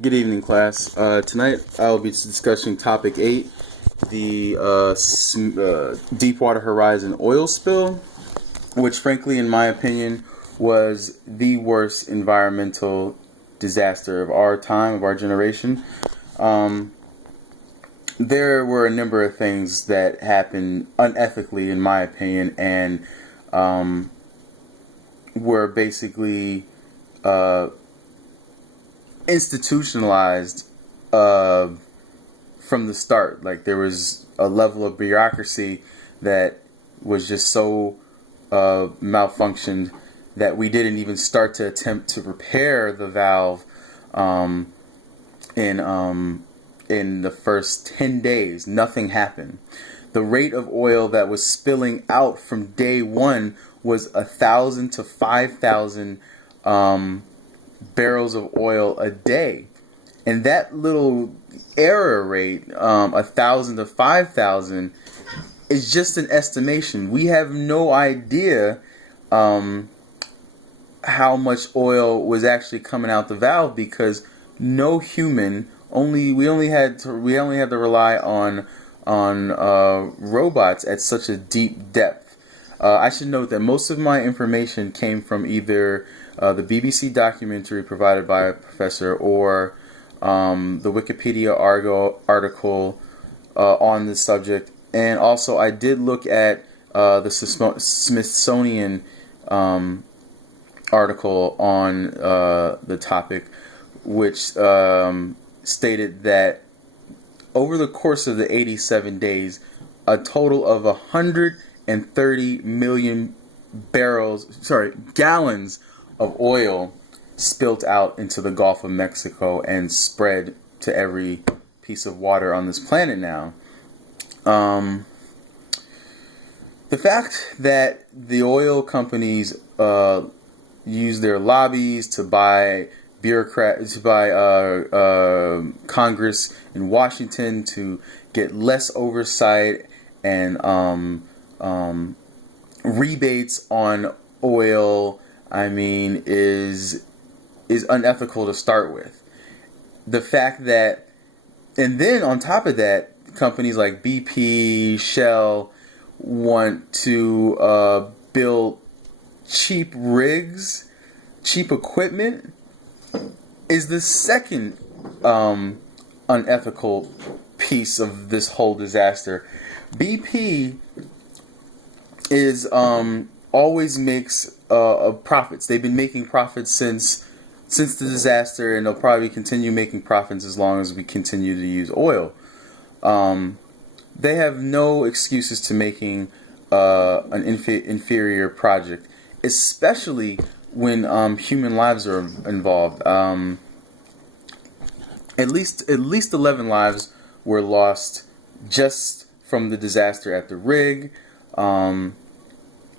Good evening, class. Tonight I will be discussing topic 8, the Deepwater Horizon oil spill, which, frankly, in my opinion, was the worst environmental disaster of our time, of our generation. There were a number of things that happened unethically, in my opinion, and were basically institutionalized from the start. Like, there was a level of bureaucracy that was just so malfunctioned that we didn't even start to attempt to repair the valve in the first 10 days. Nothing happened. The rate of oil that was spilling out from day one was 1,000 to 5,000 barrels of oil a day. And that little error rate, 1,000 to 5,000, is just an estimation. We have no idea how much oil was actually coming out the valve, because no human, we only had to rely on robots at such a deep depth. I should note that most of my information came from either the BBC documentary provided by a professor or the Wikipedia article on this subject. And also I did look at the Smithsonian article on the topic, which stated that over the course of the 87 days, a total of 130 million gallons of oil spilt out into the Gulf of Mexico and spread to every piece of water on this planet now. The fact that the oil companies use their lobbies to buy Congress in Washington to get less oversight and rebates on oil, is unethical to start with. The fact that, and then on top of that, companies like BP, Shell want to build cheap rigs, cheap equipment, is the second unethical piece of this whole disaster. BP is always makes profits. They've been making profits since the disaster, and they'll probably continue making profits as long as we continue to use oil. They have no excuses to making an inferior project, especially when human lives are involved. At least 11 lives were lost just from the disaster at the rig.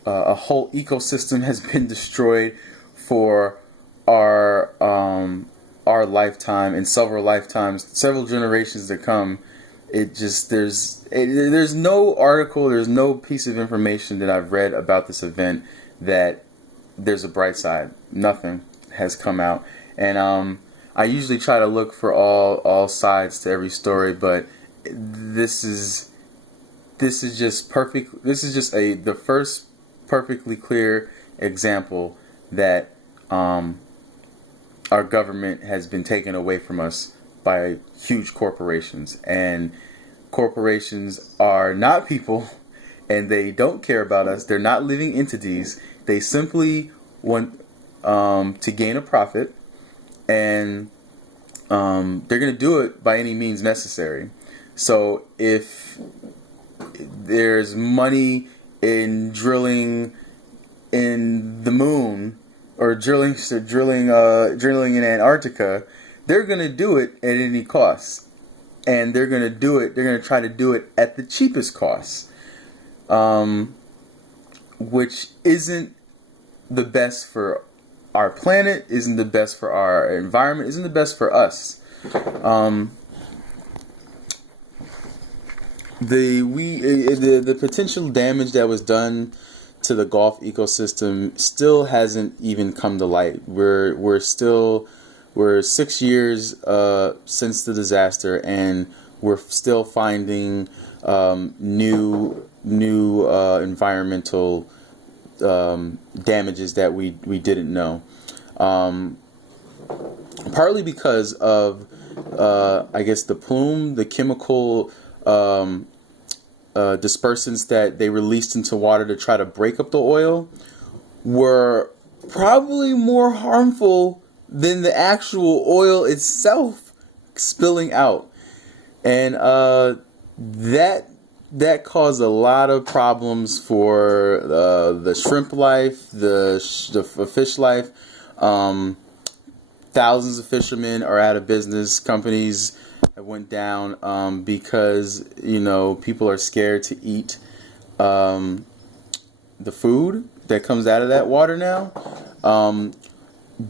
A whole ecosystem has been destroyed for our lifetime and several lifetimes, several generations to come. There's no article, there's no piece of information that I've read about this event that there's a bright side. Nothing has come out, and I usually try to look for all sides to every story, but this is just perfect. This is just the first perfectly clear example that our government has been taken away from us by huge corporations, and corporations are not people, and they don't care about us. They're not living entities. They simply want to gain a profit, and they're going to do it by any means necessary. So if there's money in drilling in the moon or drilling in Antarctica, they're going to do it at any cost, and they're going to try to do it at the cheapest cost, which isn't the best for our planet, isn't the best for our environment, isn't the best for us. The potential damage that was done to the Gulf ecosystem still hasn't even come to light. We're still we're 6 years since the disaster, and we're still finding new environmental damages that we didn't know. Partly because of I guess the plume, the chemical dispersants that they released into water to try to break up the oil were probably more harmful than the actual oil itself spilling out. And that caused a lot of problems for the shrimp life, the fish life. Thousands of fishermen are out of business. Companies have went down because people are scared to eat the food that comes out of that water now.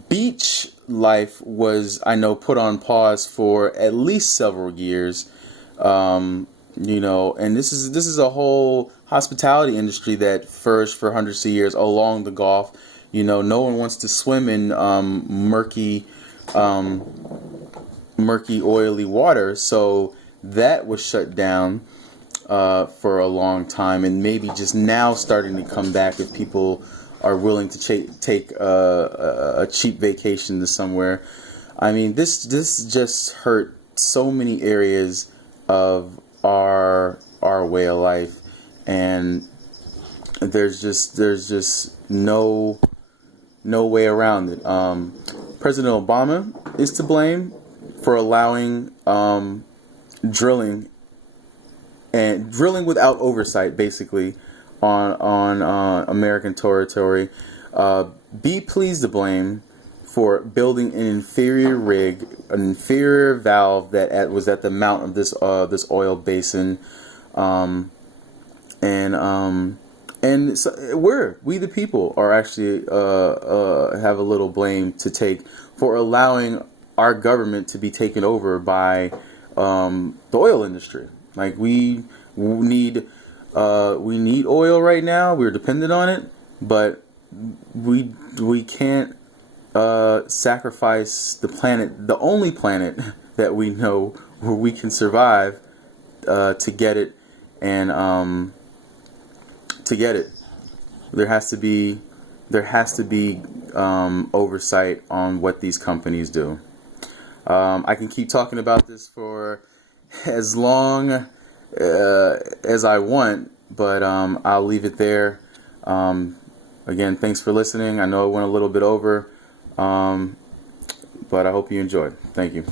Beach life was, I know, put on pause for at least several years. And this is a whole hospitality industry that flourished for hundreds of years along the Gulf. No one wants to swim in murky, oily water, so that was shut down for a long time, and maybe just now starting to come back if people are willing to take a cheap vacation to somewhere. I mean, this just hurt so many areas of our way of life, and there's just no way around it. President Obama is to blame for allowing drilling without oversight, basically, on American territory. Be pleased to blame for building an inferior rig, an inferior valve that was at the mount of this oil basin, and so we the people are actually have a little blame to take for allowing our government to be taken over by the oil industry. Like we need oil right now. We're dependent on it, but we can't sacrifice the planet, the only planet that we know where we can survive, to get it. And to get it, there has to be oversight on what these companies do. I can keep talking about this for as long as I want, but I'll leave it there. Again, thanks for listening. I know it went a little bit over, but I hope you enjoyed. Thank you.